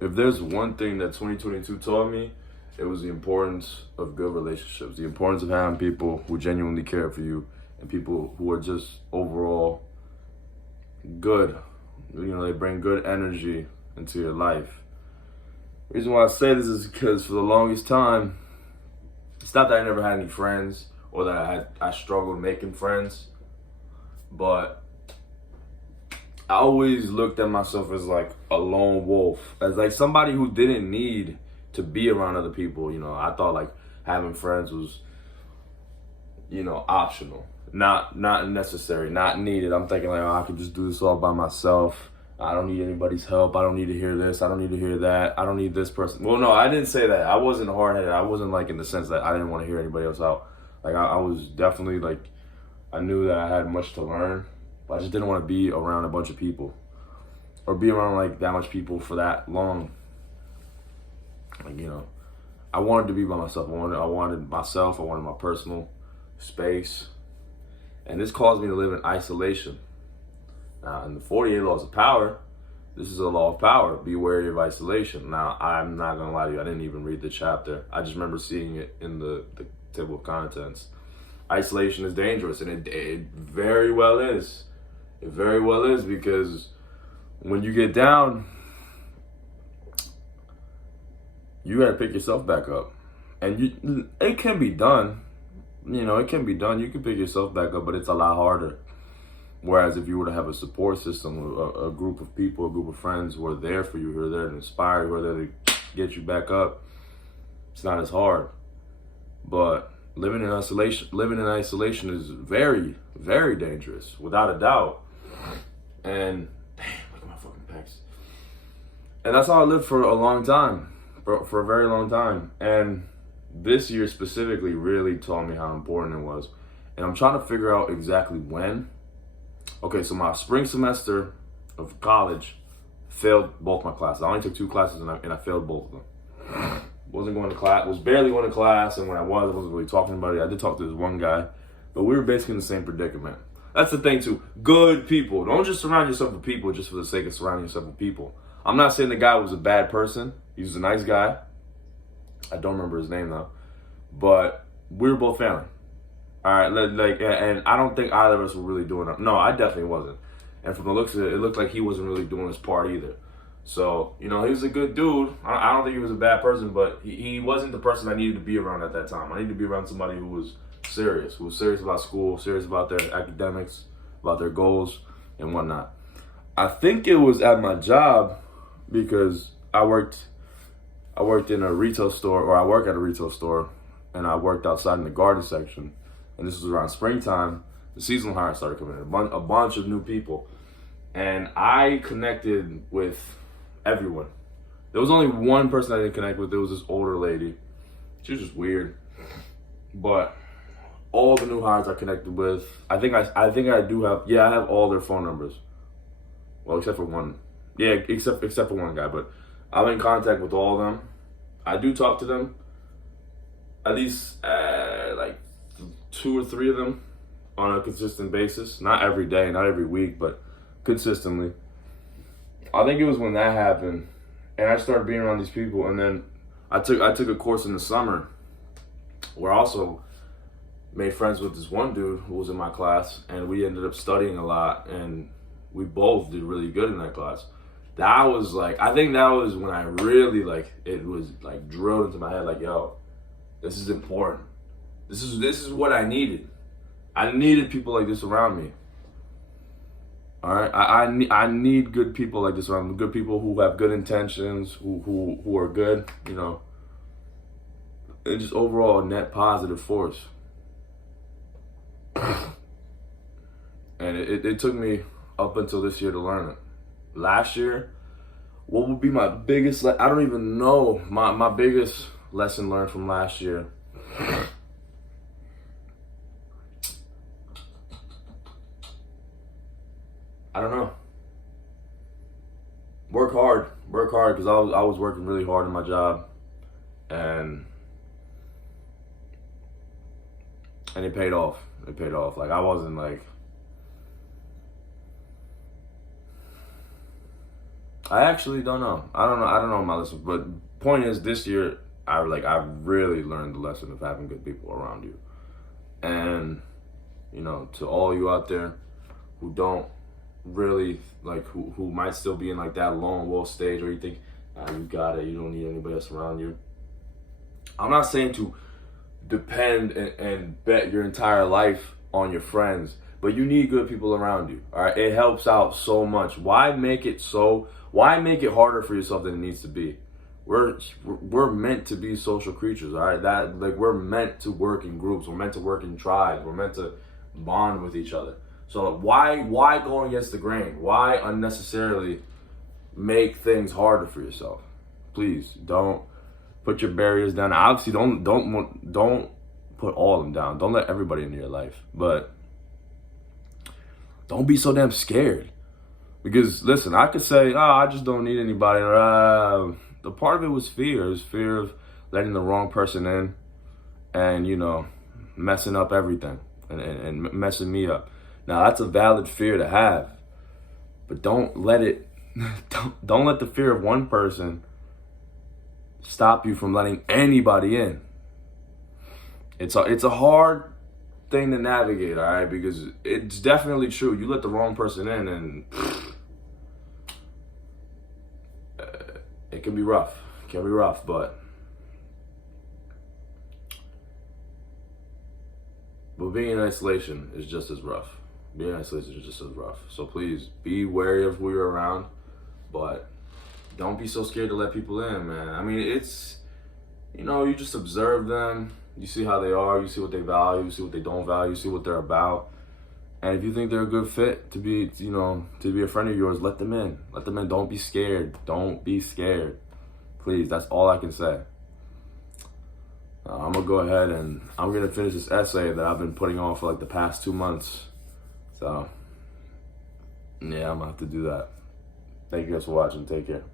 If there's one thing that 2022 taught me, it was the importance of good relationships, the importance of having people who genuinely care for you and people who are just overall good. You know, they bring good energy into your life. The reason why I say this is because for the longest time, it's not that I never had any friends or that I struggled making friends, but I always looked at myself as like a lone wolf, as like somebody who didn't need to be around other people. You know, I thought like having friends was, you know, optional, not necessary, not needed. I'm thinking like, oh, I could just do this all by myself. I don't need anybody's help. I don't need to hear this. I don't need to hear that. I don't need this person. Well, no, I didn't say that. I wasn't hard-headed. I wasn't like in the sense that I didn't want to hear anybody else out. Like I was definitely like, I knew that I had much to learn, but I just didn't want to be around a bunch of people or be around like that much people for that long. Like, you know, I wanted to be by myself. I wanted myself. I wanted my personal space. And this caused me to live in isolation. Now, in the 48 laws of power, this is a law of power. Be wary of isolation. Now, I'm not going to lie to you. I didn't even read the chapter. I just remember seeing it in the table of contents. Isolation is dangerous, and it very well is. It very well is, because when you get down, you got to pick yourself back up. And it can be done. You know, it can be done. You can pick yourself back up, but it's a lot harder. Whereas if you were to have a support system, a group of people, a group of friends who are there for you, who are there to inspire you, who are there to get you back up, it's not as hard. But living in isolation is very, very dangerous, without a doubt. And damn, look at my fucking pecs. And that's how I lived for a long time, for a very long time. And this year specifically really taught me how important it was. And I'm trying to figure out exactly when. Okay, so my spring semester of college failed both my classes. I only took 2 classes and I failed both of them. Wasn't going to class, was barely going to class, and when I wasn't really talking about it. I did talk to this one guy, but we were basically in the same predicament. That's the thing too. Good people. Don't just surround yourself with people just for the sake of surrounding yourself with people. I'm not saying the guy was a bad person. He was a nice guy. I don't remember his name though. But we were both family. All right, like, and I don't think either of us were really doing it. No, I definitely wasn't. And from the looks of it, it looked like he wasn't really doing his part either. So, you know, he was a good dude. I don't think he was a bad person, but he wasn't the person I needed to be around at that time. I needed to be around somebody who was serious about school, serious about their academics, about their goals and whatnot. I think it was at my job, because I worked in a retail store, or I work at a retail store, and I worked outside in the garden section. And this was around springtime. The seasonal hires started coming in, a bunch of new people. And I connected with everyone. There was only one person I didn't connect with. There was this older lady. She was just weird. But all the new hires I connected with, I think I do have, I have all their phone numbers. Well, except for one. Yeah, except for one guy. But I'm in contact with all of them. I do talk to them. At least like 2 or 3 of them on a consistent basis. Not every day, not every week, but consistently. I think it was when that happened, and I started being around these people, and then I took a course in the summer where I also made friends with this one dude who was in my class, and we ended up studying a lot, and we both did really good in that class. That was like, I think that was when I really like, it was like drilled into my head, like, yo, this is important. This is what I needed. I needed people like this around me. All right, I need good people like this around me. Good people who have good intentions, who are good, you know, and just overall a net positive force. And it took me up until this year to learn it. Last year, what would be my biggest? I don't even know my biggest lesson learned from last year. I don't know. Work hard, because I was working really hard in my job, and it paid off. It paid off. Like, I wasn't like, I actually don't know. I don't know my lesson. But point is, this year I really learned the lesson of having good people around you. And to all you out there who don't really who might still be in like that lone wolf stage, or you think you got it, you don't need anybody else around you. I'm not saying to depend and bet your entire life on your friends, but you need good people around you. All right, it helps out so much. Why make it harder for yourself than it needs to be? We're meant to be social creatures. All right, we're meant to work in groups. We're meant to work in tribes. We're meant to bond with each other. So why go against the grain? Why unnecessarily make things harder for yourself? Please don't put your barriers down. Obviously, don't put all of them down. Don't let everybody into your life, but don't be so damn scared. Because listen, I could say, I just don't need anybody. The part of it was fear. It was fear of letting the wrong person in, and messing up everything and messing me up. Now that's a valid fear to have, but don't let it. Don't let the fear of one person stop you from letting anybody in. It's a hard thing to navigate, all right, because it's definitely true. You let the wrong person in, and it can be rough. It can be rough, but being in isolation is just as rough. Being in isolation is just as rough. So please be wary of who you're around, but don't be so scared to let people in, man. I mean, it's, you just observe them. You see how they are. You see what they value. You see what they don't value. You see what they're about. And if you think they're a good fit to be a friend of yours, let them in. Let them in. Don't be scared. Don't be scared. Please, that's all I can say. I'm going to go ahead and I'm going to finish this essay that I've been putting on for the past 2 months. So, yeah, I'm going to have to do that. Thank you guys for watching. Take care.